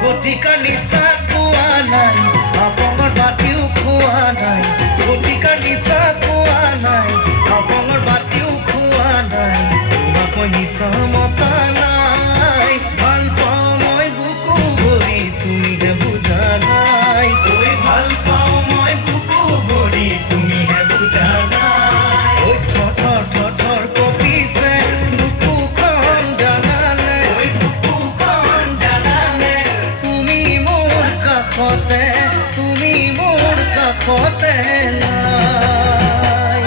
গতিকা নিচা খোৱা নাই আপঙৰ বাতিও খোৱা নাই গতিকা নিচা খোৱা নাই আপঙৰ বাতিও খোৱা নাই তোমাক মই নিচা মতা নাই ভাল পাওঁ মই বুকু ভৰি তুমিহে বুজা নাই ঐ ভাল পাওঁ মই বুকু ভৰি তুমিহে বুজা নাই ঐ থৰ থৰ কঁপিছে বুকুখন জানানে ঐ বুকুখন জানানে তুমি মোৰ কাষতে নাই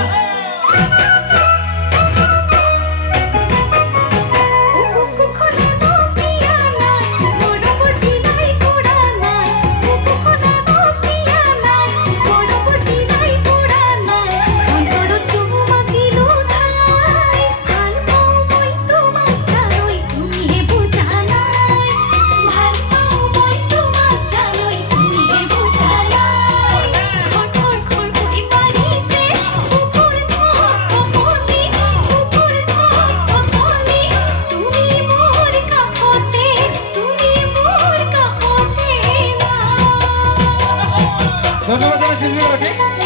ধন্যবাদ জানাই শিল্পীগৰাকীক।